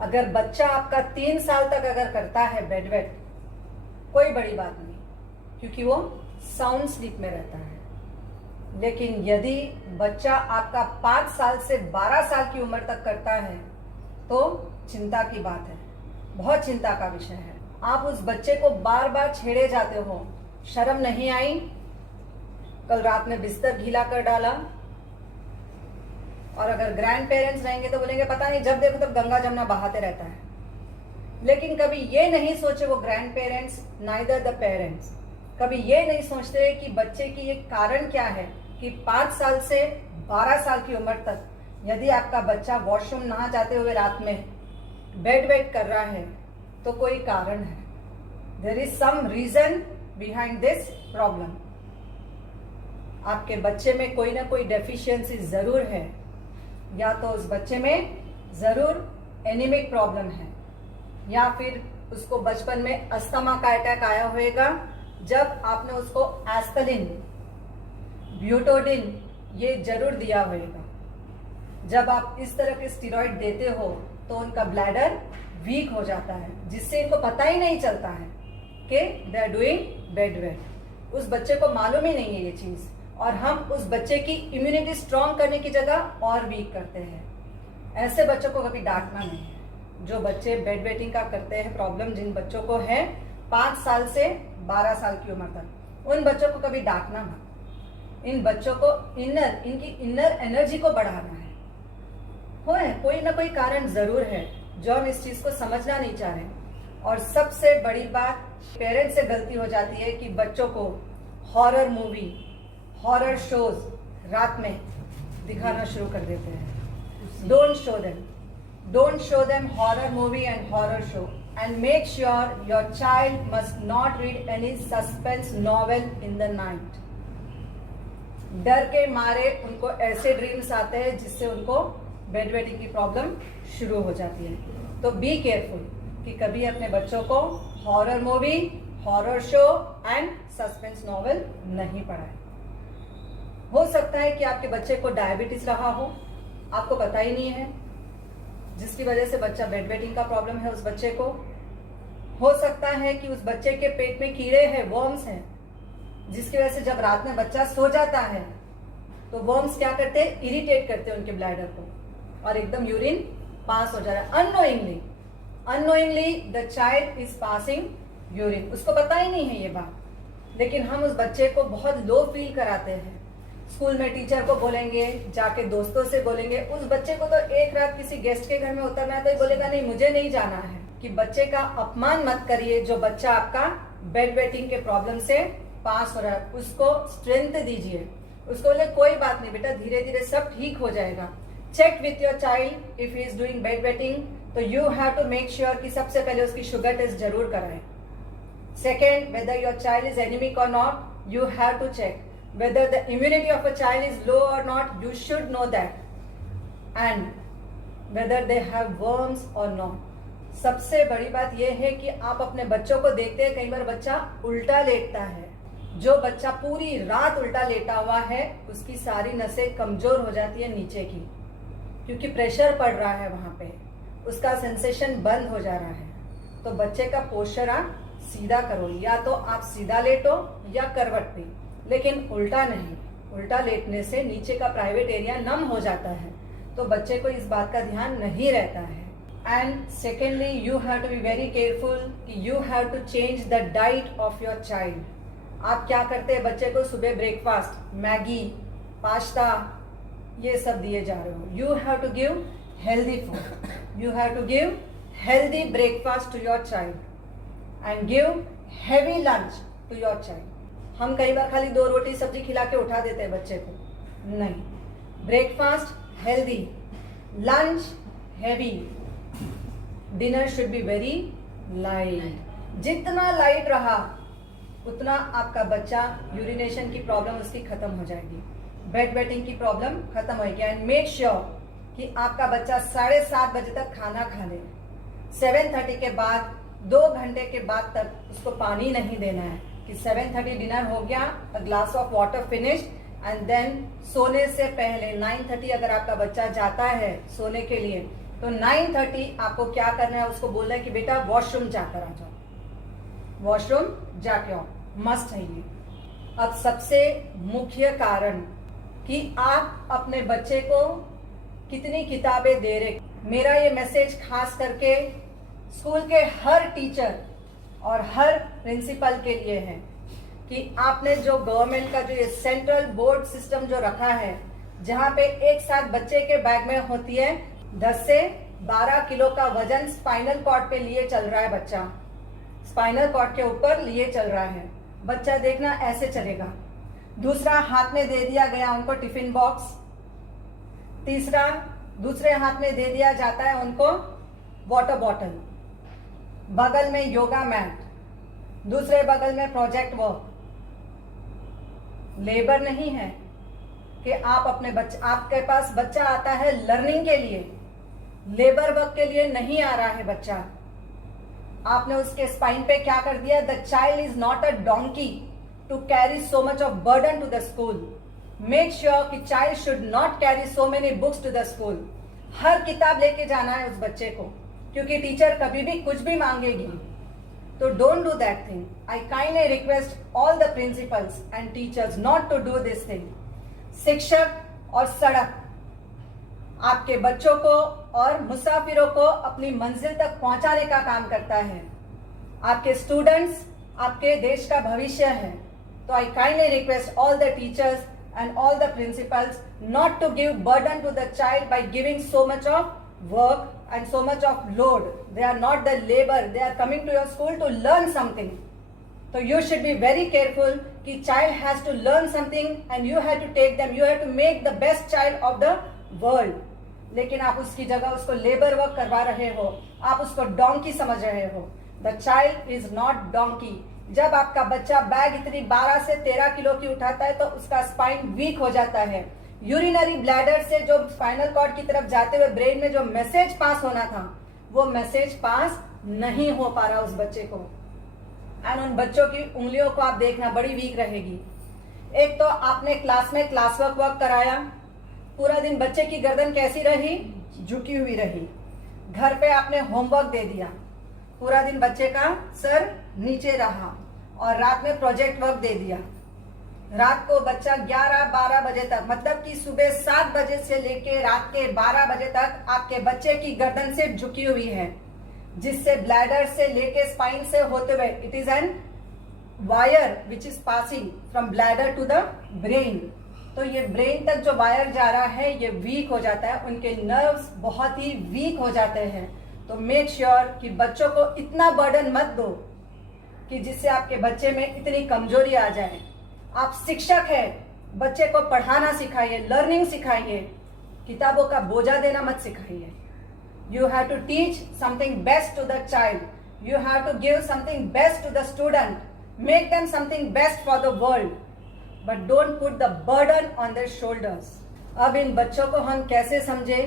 अगर बच्चा आपका 3 साल तक अगर करता है बेड वेट, कोई बड़ी बात नहीं, क्योंकि वो साउंड स्लीप में रहता है। लेकिन यदि बच्चा आपका 5 साल से 12 साल की उम्र तक करता है तो चिंता की बात है, बहुत चिंता का विषय है। आप उस बच्चे को बार बार छेड़े जाते हो, शर्म नहीं आई? कल रात में बिस्तर गीला कर डाला। और अगर ग्रैंड पेरेंट्स रहेंगे तो बोलेंगे पता नहीं जब देखो तब गंगा जमुना बहाते रहता है। लेकिन कभी ये नहीं सोचे वो grand parents, neither the parents, कभी ये नहीं सोचते कि बच्चे की एक कारण क्या है कि 5 साल से 12 साल की उम्र तक यदि आपका बच्चा वॉशरूम नहा जाते हुए रात में बेड वेट कर रहा है तो कोई कारण है। There is some reason behind this problem. आपके बच्चे में कोई ना कोई डेफिशिएंसी जरूर है, या तो उस बच्चे में जरूर एनीमिक प्रॉब्लम है, या फिर उसको बचपन में अस्थमा का अटैक आया होगा जब आपने उसको एस्पिरिन, ब्यूटोडिन ये जरूर दिया होगा। जब आप इस तरह के स्टेरॉइड देते हो तो उनका ब्लैडर वीक हो जाता है, जिससे इनको पता ही नहीं चलता है कि they are doing bed wet. उस बच्चे को मालूम ही नहीं है ये चीज, और हम उस बच्चे की इम्यूनिटी स्ट्रांग करने की जगह और वीक करते हैं। ऐसे बच्चों को कभी डांटना नहीं है। जो बच्चे बेड वेटिंग का करते हैं प्रॉब्लम, जिन बच्चों को है 5 साल से 12 साल की उम्र तक, उन बच्चों को कभी डांटना मत। इन बच्चों को इनकी इनर एनर्जी को बढ़ाना है। कोई ना कोई कारण जरूर है जो हम इस चीज को समझना नहीं चाह रहे। और सबसे बड़ी बात, पेरेंट्स से गलती हो जाती है कि बच्चों को हॉरर मूवी, हॉरर शोज रात में दिखाना शुरू कर देते हैं। Don't show them horror movie and horror show, and make sure your child must not read any suspense novel in the night. डर के मारे उनको ऐसे ड्रीम्स आते हैं जिससे उनको बेड वेटिंग की प्रॉब्लम शुरू हो जाती है। तो बी केयरफुल कि कभी अपने बच्चों को horror movie, horror show and suspense novel नहीं पढ़ाएं। हो सकता है कि आपके बच्चे को डायबिटीज रहा हो, आपको पता ही नहीं है, जिसकी वजह से बच्चा बेड वेटिंग का प्रॉब्लम है उस बच्चे को। हो सकता है कि उस बच्चे के पेट में कीड़े हैं, वर्म्स हैं, जिसकी वजह से जब रात में बच्चा सो जाता है तो वर्म्स क्या करते हैं, इरिटेट करते हैं उनके ब्लैडर को, और एकदम यूरिन पास हो जा रहा है unknowingly the child is passing urine. उसको पता ही नहीं है ये बात, लेकिन हम उस बच्चे को बहुत लो फील कराते हैं। स्कूल में टीचर को बोलेंगे, जाके दोस्तों से बोलेंगे। उस बच्चे को तो एक रात किसी गेस्ट के घर में उतरना है तो बोलेगा नहीं मुझे नहीं जाना है। कि बच्चे का अपमान मत करिए जो बच्चा आपका बेड वेटिंग के प्रॉब्लम से पास हो रहा है। उसको स्ट्रेंथ दीजिए, उसको बोले कोई बात नहीं बेटा, धीरे धीरे सब ठीक हो जाएगा। Check with your child if he is doing bed wetting, तो you have to make sure कि सबसे पहले उसकी शुगर टेस्ट जरूर कराएं। Second, whether your child is anaemic और not, you have to check whether the immunity of a child is low or not, you should know that, and whether they have worms or not. सबसे बड़ी बात यह है कि आप अपने बच्चों को देखते हैं, कई बार बच्चा उल्टा लेटता है। जो बच्चा पूरी रात उल्टा लेटा हुआ है उसकी सारी नसें कमजोर हो जाती है नीचे की, क्योंकि प्रेशर पड़ रहा है वहां पे, उसका सेंसेशन बंद हो जा रहा है। तो बच्चे का पोस्चर आप सीधा करो, या तो आप सीधा लेटो या करवट पे, लेकिन उल्टा नहीं। उल्टा लेटने से नीचे का प्राइवेट एरिया नम हो जाता है, तो बच्चे को इस बात का ध्यान नहीं रहता है। And secondly, you have to be very careful कि you have to change the diet of your child. आप क्या करते हैं, बच्चे को सुबह ब्रेकफास्ट मैगी, पास्ता ये सब दिए जा रहे हो। You have to give healthy food, you have to give healthy breakfast to your child and give heavy lunch to your child. हम कई बार खाली 2 रोटी सब्जी खिला के उठा देते हैं बच्चे को, नहीं। Breakfast healthy, lunch heavy, dinner should be very light. जितना लाइट रहा उतना आपका बच्चा यूरिनेशन की प्रॉब्लम उसकी खत्म हो जाएगी, बेड वेटिंग की प्रॉब्लम खत्म होगी। एंड मेक श्योर कि आपका बच्चा 7:30 बजे तक खाना खा ले। 7:30 के बाद 2 घंटे के बाद तक उसको पानी नहीं देना है कि 7:30 डिनर हो गया, a glass of water finished, and then सोने से पहले 9:30 अगर आपका बच्चा जाता है सोने के लिए तो 9:30 आपको क्या करना है, उसको बोलना है कि बेटा वॉशरूम जाकर आ जाओ, वॉशरूम जाके आओ, मस्ट है ये। अब सबसे मुख्य कारण कि आप अपने बच्चे को कितनी किताबें दे रहे, मेरा ये मैसेज खास करके स्कूल के हर टीचर और हर प्रिंसिपल के लिए है कि आपने जो गवर्नमेंट का जो ये सेंट्रल बोर्ड सिस्टम जो रखा है, जहाँ पे एक साथ बच्चे के बैग में होती है 10 से 12 किलो का वजन स्पाइनल कॉर्ड पे लिए चल रहा है, बच्चा स्पाइनल कॉर्ड के ऊपर लिए चल रहा है, बच्चा देखना ऐसे चलेगा। दूसरा हाथ में दे दिया गया उनको टिफिन बॉक्स, तीसरा दूसरे हाथ में दे दिया जाता है उनको वाटर बॉटल, बगल में योगा मैट, दूसरे बगल में प्रोजेक्ट वर्क। लेबर नहीं है कि आप अपने बच्चे, आपके पास बच्चा आता है लर्निंग के लिए, लेबर वर्क के लिए नहीं आ रहा है बच्चा। आपने उसके स्पाइन पे क्या कर दिया, the child is not a donkey to carry so much of burden to the school. Make sure कि child should not carry so many books to the school. हर किताब लेके जाना है उस बच्चे को, क्योंकि टीचर कभी भी कुछ भी मांगेगी, तो don't do that thing. I kindly request all the principals and teachers not to do this thing. शिक्षक और सड़क आपके बच्चों को और मुसाफिरों को अपनी मंजिल तक पहुंचाने का काम करता है। आपके स्टूडेंट्स आपके देश का भविष्य है। तो आई kindly request all the teachers and all the principals not to give burden to the child by giving so much of work and so much of load. They are not the labor, they are coming to your school to learn something. So you should be very careful कि child has to learn something and you have to take them, you have to make the best child of the world. लेकिन आप उसकी जगह उसको labour work करवा रहे हो, आप उसको डोंकी समझ रहे हो। The child is not donkey. जब आपका बच्चा बैग इतनी 12 से 13 किलो की उठाता है तो उसका स्पाइन वीक हो जाता है। यूरिनरी ब्लैडर से जो स्पाइनल कॉर्ड की तरफ जाते हुए ब्रेन में जो मैसेज पास होना था, वो मैसेज पास नहीं हो पा रहा उस बच्चे को। एंड उन बच्चों की उंगलियों को आप देखना बड़ी वीक रहेगी। एक तो आपने क्लास में क्लास वर्क कराया, पूरा दिन बच्चे की गर्दन कैसी रही, झुकी हुई रही। घर पे आपने होमवर्क दे दिया, पूरा दिन बच्चे का सर नीचे रहा, और रात में प्रोजेक्ट वर्क दे दिया। रात को बच्चा 11-12 बजे तक, मतलब कि सुबह 7 बजे से लेके रात के 12 बजे तक आपके बच्चे की गर्दन से झुकी हुई है, जिससे ब्लैडर से लेके स्पाइन से होते हुए it is an wire which is passing from bladder to the brain. तो ये ब्रेन तक जो वायर जा रहा है ये वीक हो जाता है, उनके नर्व्स बहुत ही वीक हो जाते हैं। तो मेक श्योर कि बच्चों को इतना बर्डन मत दो कि जिससे आपके बच्चे में इतनी कमजोरी आ जाए। आप शिक्षक हैं, बच्चे को पढ़ाना सिखाइए, लर्निंग सिखाइए, किताबों का बोझा देना मत सिखाइए। You have to teach something best to the child, you have to give something best to the student, make them something best for the world, but don't put the burden on their shoulders. अब इन बच्चों को हम कैसे समझे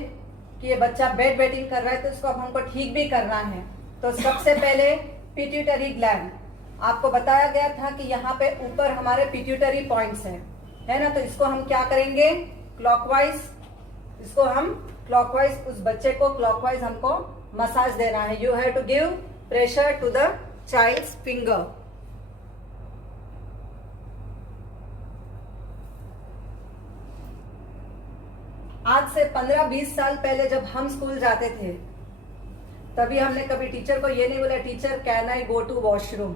कि ये बच्चा बेड वेटिंग कर रहा है, तो इसको अब हमको ठीक भी करना है। तो सबसे पहले पिट्यूटरी ग्लैंड, आपको बताया गया था कि यहाँ पे ऊपर हमारे पिट्यूटरी पॉइंट्स हैं, है ना। तो इसको हम क्या करेंगे, क्लॉकवाइज, इसको हम क्लॉकवाइज, उस बच्चे को क्लॉकवाइज हमको मसाज देना है। You have to give pressure to the child's finger. आज से 15-20 साल पहले जब हम स्कूल जाते थे, तभी हमने कभी टीचर को ये नहीं बोला, teacher can I go to washroom.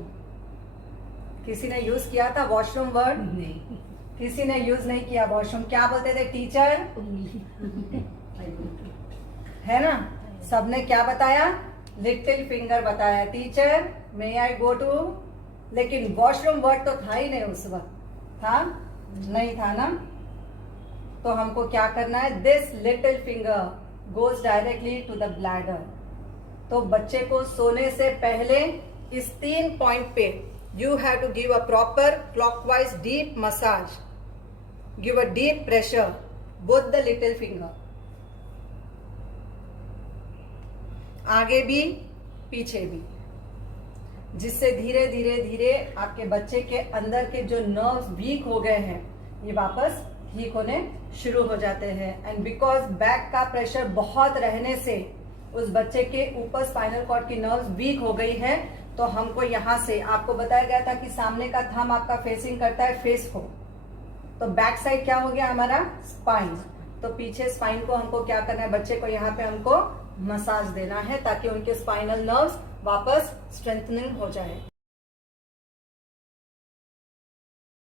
किसी ने यूज किया था वॉशरूम वर्ड? नहीं, किसी ने यूज नहीं किया वॉशरूम। क्या बोलते थे टीचर? है ना, सबने क्या बताया, लिटिल फिंगर बताया, teacher may I go to. लेकिन वॉशरूम वर्ड तो था ही नहीं उस वक्त, था नहीं था ना। तो हमको क्या करना है, this little finger goes directly to the bladder. तो बच्चे को सोने से पहले इस 3 पॉइंट पे you have to give a proper clockwise deep massage, give a deep pressure both the little finger, आगे भी पीछे भी, जिससे धीरे धीरे धीरे आपके बच्चे के अंदर के जो नर्व्स वीक हो गए हैं ये वापस ठीक होने शुरू हो जाते हैं। एंड बिकॉज बैक का प्रेशर बहुत रहने से उस बच्चे के ऊपर स्पाइनल कॉर्ड की नर्व्स वीक हो गई है, तो हमको यहाँ से आपको बताया गया था कि सामने का थंब आपका फेसिंग करता है फेस को, तो बैक साइड क्या हो गया हमारा स्पाइन, तो पीछे स्पाइन को हमको क्या करना है, बच्चे को यहाँ पे हमको मसाज देना है ताकि उनके स्पाइनल नर्व्स वापस स्ट्रेंथनिंग हो जाए।